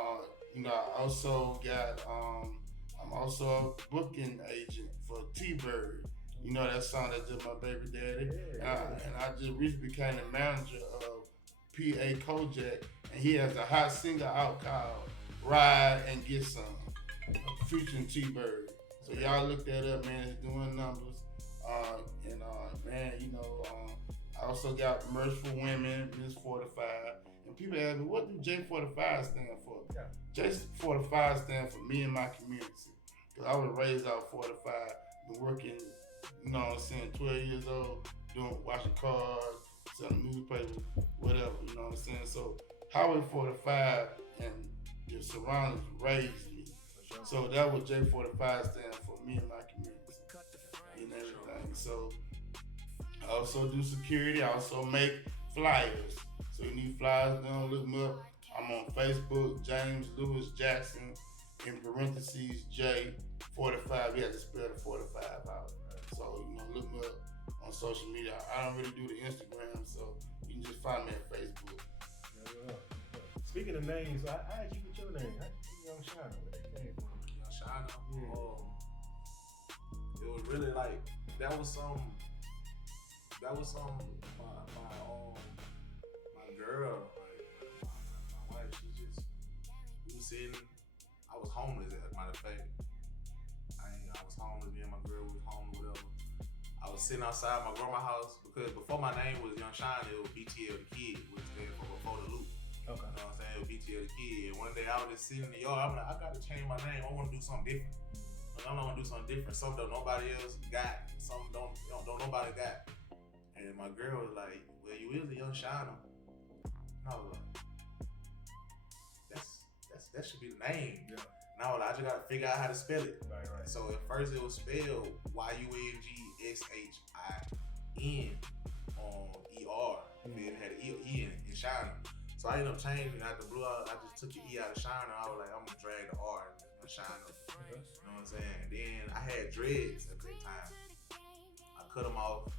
also got, I'm also a booking agent for T-Bird. You know that song that's just my baby daddy? Yeah. And I just recently became the manager of P.A. Kojak, and he has a hot single out called Ride and Get Some, featuring T-Bird. So y'all look that up, man. It's doing numbers. I also got merch for women, Miss 45. And people ask me, what do J45 stand for? Yeah. J45 stands for me and my community. Because I was raised out 45, been working, you know what I'm saying, 12 years old, washing cars, selling newspapers, whatever, you know what I'm saying? So Highway 45 and the surroundings raised me. So that was J45 stands for me and my community and everything. So I also do security. I also make flyers. So you need flyers done, look me up. I'm on Facebook, James Lewis Jackson, in parentheses, J45. You have to spell the 45 out. So, look me up on social media. I don't really do the Instagram, so you can just find me at Facebook. Yeah. Speaking of names, how did you get your name? How did you get Young Shinr? Where that came from? Young Shinr? Yeah. It was really like, that was some my girl, like my wife, we was sitting, I was homeless as a matter of fact. I was homeless, me and my girl was homeless, whatever. I was sitting outside my grandma's house because before my name was Young Shinr, it was BTL the Kid, which stands for Before the Loop. Okay. You know what I'm saying? It was BTL the Kid. And one day I was just sitting in the yard, I'm like, I gotta change my name. I wanna do something different. Like, I wanna do something different. Something that nobody else got. Something don't nobody got. And my girl was like, well, you is a Young Shinr. And I was like, that should be the name. Yeah. And I was like, I just gotta figure out how to spell it. Right. So at first it was spelled YUNGSHIN ER. It had an E in Shinr. So I ended up changing it out the blue. I just took the E out of Shinr. I was like, I'm gonna drag the R and Shinr. You know what I'm saying? And then I had dreads at that time. I cut them off.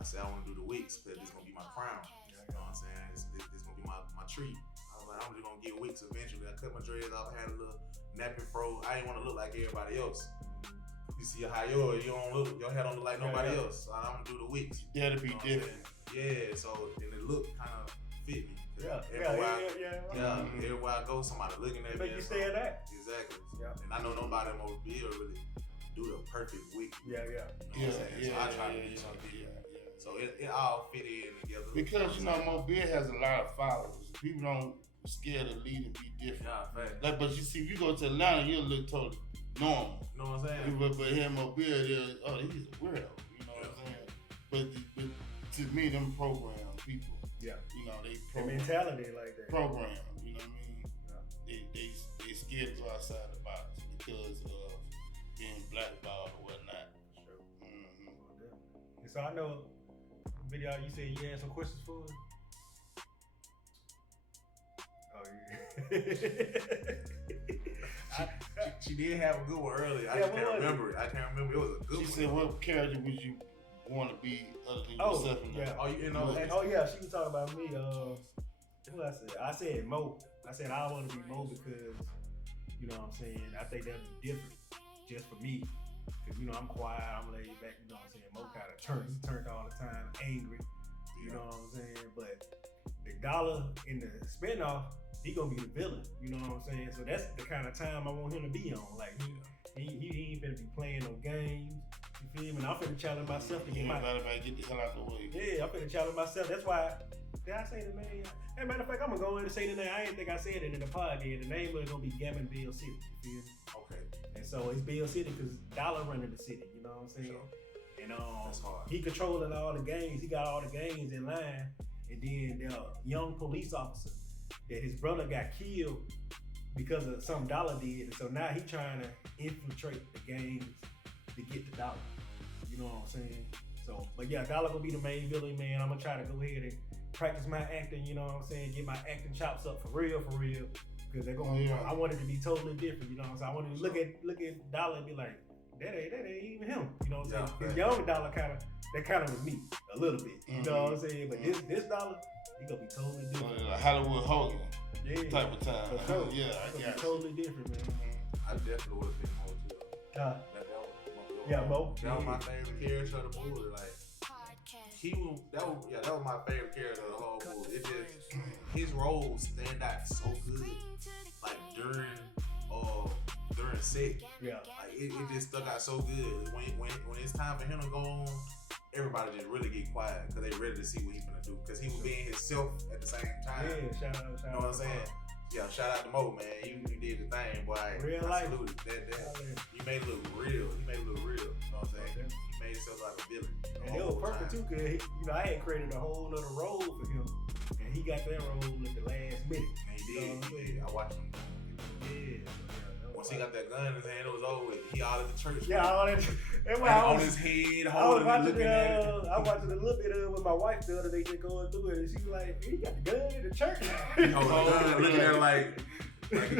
I said I want to do the wigs because this is gonna be my crown. You know what I'm saying? This gonna be my tree. I was like, I'm just gonna get wigs eventually. I cut my dreads off. I had a little napping fro. I didn't want to look like everybody else. You see how your hair don't look like nobody else. So I'm gonna do the wigs. That'll be different. Yeah. So and the look kind of fit me. Yeah. Everywhere I go, somebody looking at me. Make you stand out. Exactly. Yeah. And I know nobody in Mobile really do the perfect wig. Yeah. You know what I'm saying? So I try to do something. So it all fit in together. Because Mobile has a lot of followers. People don't scared to lead and be different. Yeah, fact. Like, but you see, if you go to Atlanta, you'll look totally normal. You know what I'm saying? But here in Mobile, he's a weirdo. You know what I'm saying? But to me, them program people. Yeah. They the mentality like that. Program. You know what I mean? Yeah. They scared to go outside the box because of being blackballed or whatever. So I know video you said you had some questions for us. Oh yeah. She did have a good one earlier. I Yeah, just what can't was remember it. I can't remember. It was a good She one. said, "What character would you want to be other than Oh, yourself?" In yeah. that? Oh, you know. Oh yeah, she was talking about me. What I said? I said Mo. I said I want to be Mo because you know what I'm saying. I think that'd be different just for me. Cause you know I'm quiet, I'm laid back. You know what I'm saying. Mo kind of turned all the time, angry. You know what I'm saying. But the dollar in the spinoff, he gonna be the villain. You know what I'm saying. So that's the kind of time I want him to be on. Like he ain't finna be playing no games. You feel me? And I'm finna challenge myself to get my. Get the hell out the way. Yeah, I'm finna challenge myself. That's why. Did I say the name? As a matter of fact, I'm gonna go in and say the name. I didn't think I said it in the pod. The name is gonna be Gamin City. You feel me? Okay. And so it's Bill City because Dollar running the city. You know what I'm saying? Sure. And That's hard. he controlling all the gangs. He got all the gangs in line. And then the young police officer that his brother got killed because of something Dollar did. And so now he trying to infiltrate the gangs to get the Dollar. You know what I'm saying? So, but yeah, Dollar gonna be the main villain, man. I'm gonna try to go ahead and practice my acting, you know what I'm saying? Get my acting chops up for real. Because they're gonna I want it to be totally different, you know what I'm saying? I want to look at Dollar and be like, that ain't even him. You know what I'm saying? This young Dollar that was me a little bit. You know what I'm saying? But this Dollar, he gonna be totally different. Like Hollywood Hogan type of time. For sure. Yeah, I got totally different, man. I definitely would have been Mo too. That Mo. That was my favorite character of the movie. Like that was my favorite character of the whole movie. It just his roles stand out so good. Like during set. Yeah. Like it just stuck out so good. When it's time for him to go on, everybody just really get quiet because they ready to see what he's gonna do. Because he was being himself at the same time. Yeah, shout out. You know what I'm saying? Yeah, shout out to Mo, man. You did the thing, boy. Real I life. salute it. You made it look real. You made it look real. You know what I'm saying? You made yourself like a villain. And it was perfect too, cause I had created a whole other role for him, and he got that role at the last minute. And he did. I watched him. Yeah. Once he got that gun in his hand, it was over with. He out of the church. Yeah, all that. On his head, holding it, looking at it. I watched a little bit of it with my wife the other day, just going through it, and she was like, "He got the gun in the church." He holding the gun, looking at it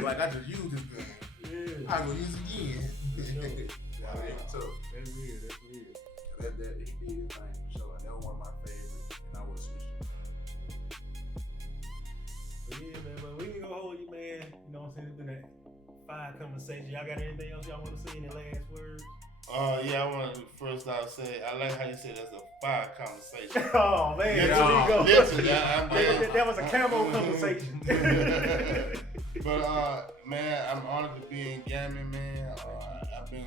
like I just used this gun. Yeah. I gonna use it again. Wow. That's tough. That's weird. That's weird. That he did his thing for sure. That was one of my favorites, and I would have switched. But yeah, man, but we ain't gonna hold you, man. You know what I'm saying? It's been a fire conversation. Y'all got anything else y'all want to say in the last words? Yeah, I want to first off say I like how you said that's a fire conversation. Oh man, Yeah, there you go. literally, That was a camo conversation. But man, I'm honored to be in Gamin, man. I've been,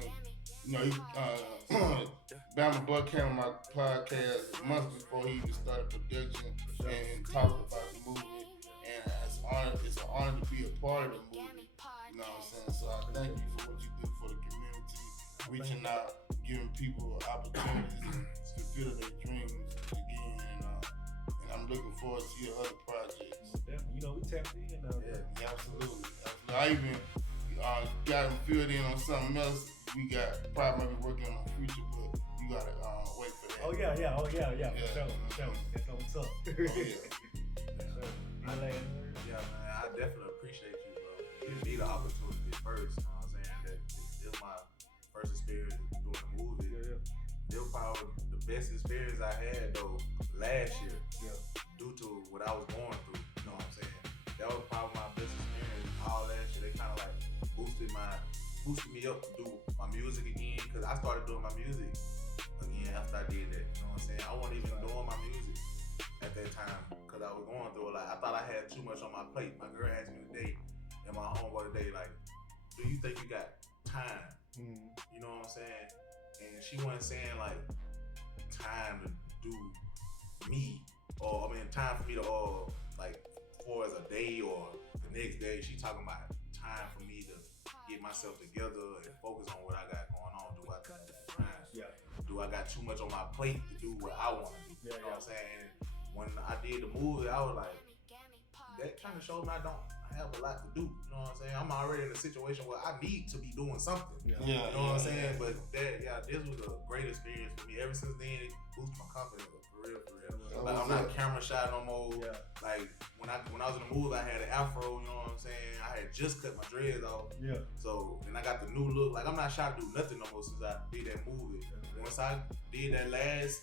Bama Buck came on my podcast months before he even started production and talked about the movie, and it's an honor to be a part of the movie. You know what I'm saying? So I thank you for what you do for the community, reaching out, giving people opportunities to fulfill their dreams again, and I'm looking forward to your other projects. Definitely. We tapped in though. Yeah, absolutely. I even got them filled in on something else. We got probably might be working on the future, but you gotta wait for that. Oh yeah. For sure. That's what's up. Oh, yeah. My last word. Yeah, man, I definitely appreciate you, bro. Giving me the opportunity first. You know what I'm saying? That this was my first experience doing the movie. Yeah. It was probably the best experience I had though last year. Yeah. Due to what I was going through. You know what I'm saying? That was probably my best experience. All that shit, they kind of like boosted me up to do my music again. Cause I started doing my music again after I did that. You know what I'm saying? I wasn't even doing my music at that time because I was going through it. Like I thought I had too much on my plate. My girl asked me today, and my homeboy today, like, do you think you got time? You know what I'm saying? And she wasn't saying like time to do me, or time for me to like for as a day or the next day. She talking about time for me to get myself together and focus on what I got going on. Do I got time? Yeah. Do I got too much on my plate to do what I want to do? You know what I'm saying? And when I did the movie, I was like, that kind of showed me I have a lot to do. You know what I'm saying? I'm already in a situation where I need to be doing something. Yeah, You know what I'm saying? But this was a great experience for me. Ever since then, it boosted my confidence for real. Like, I'm not camera shy no more. Yeah. Like when I was in the movie, I had an afro. You know what I'm saying? I had just cut my dreads off. Yeah. So and I got the new look. Like I'm not shy to do nothing no more since I did that movie. Once I did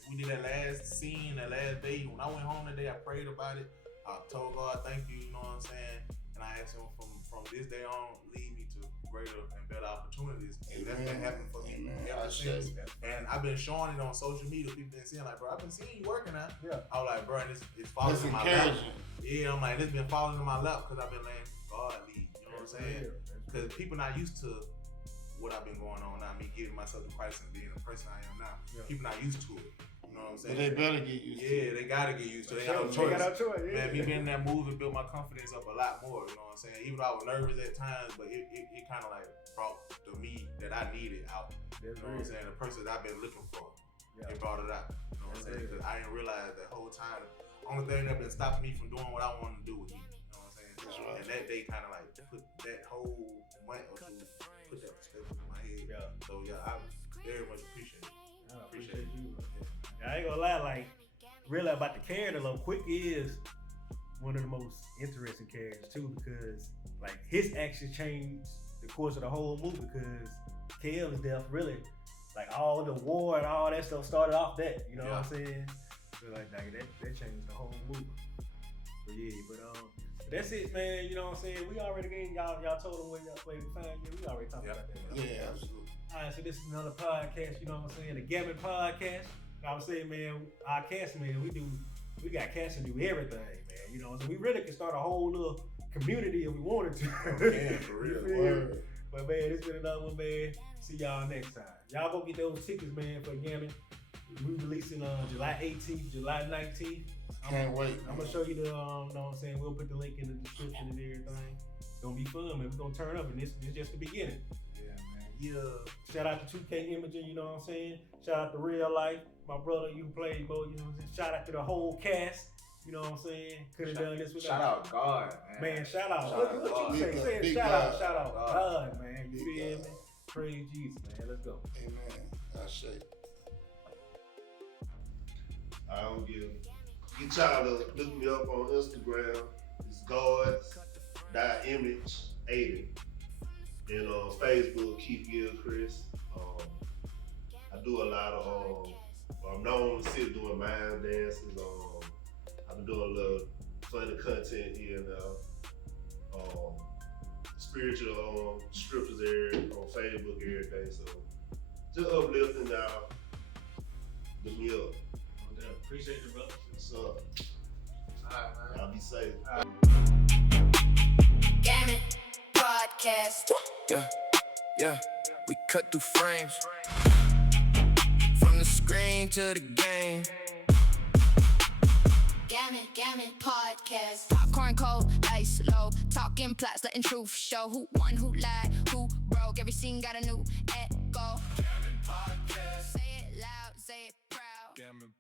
we did that last scene, that last day. When I went home that day, I prayed about it. I told God, thank you. You know what I'm saying? And I asked him from this day on, lead me to greater and better opportunities. And that's been happening for me ever since. And I've been showing it on social media. People been seeing like, bro, I've been seeing you working out. Yeah. I was like, bro, and it's falling in my lap. Yeah, I'm like, it's been falling in my lap because I've been letting God lead. You know what I'm saying? Because people not used to what I've been going on now, me giving myself to Christ and being the person I am now. Yeah. People not used to it. You know what I'm saying? But they better get used to it. Yeah, they gotta get used to it. They got no choice. Man, me being in that movie built my confidence up a lot more. You know what I'm saying? Even though I was nervous at times, but it kind of like brought the me that I needed out. You know what I'm saying? The person that I've been looking for. Yeah. It brought it out. You know what I'm saying? Because I didn't realize that whole time, the only thing that been stopping me from doing what I wanted to do was me. You know what I'm saying? Right. And that day kind of like put that whole month or two, put that perspective in my head. Yeah. So yeah, I very much appreciate it. I appreciate you. I ain't gonna lie, like, really about the character, Lil Quick is one of the most interesting characters too, because like his actions changed the course of the whole movie. Because Kev's death really, like all the war and all that stuff started off that. You know what I'm saying? So like that changed the whole movie. But yeah, that's it, man. You know what I'm saying? We already gave y'all told them where we find you. We already talked about that. Yeah, absolutely. All right, so this is another podcast. You know what I'm saying? The Gamin Podkast. You know what I'm saying, man? Our cast, man, we got cast to do everything, man. You know, so we really can start a whole little community if we wanted to. Yeah, for real. But man, it's been another one, man. See y'all next time. Y'all go get those tickets, man, for Gamin. We releasing July 18th, July 19th. Can't wait. I'm gonna show you the, know what I'm saying? We'll put the link in the description and everything. It's gonna be fun, man. We're gonna turn up, and this is just the beginning. Yeah, man. Yeah. Shout out to 2K Imaging, you know what I'm saying? Shout out to Real Life, my brother, you played, bro, you know what I'm saying? Shout out to the whole cast, you know what I'm saying? Could have done this without. Shout out God, man. Man, shout out. What you say? Say shout out God, man. You feel me? Praise Jesus, man. Let's go. Amen. I say. I don't give. Get y'all to look me up on Instagram. It's God's.image80. And on Facebook, Keith Gilchrist. I do a lot of, I'm known to sit doing mime dances. I've been doing a little funny content here and there. Spiritual scriptures there on Facebook, everything. So just uplifting y'all. Look me up. Appreciate you, brother. What's up? Alright, man. Y'all be safe. Gamin Podkast. Yeah, we cut through frames. From the screen to the game. Gamin Podkast. Popcorn cold, ice low. Talking plots, letting truth show. Who won, who lied, who broke. Every scene got a new echo. Gamin Podcast. Say it loud, say it proud. Gamin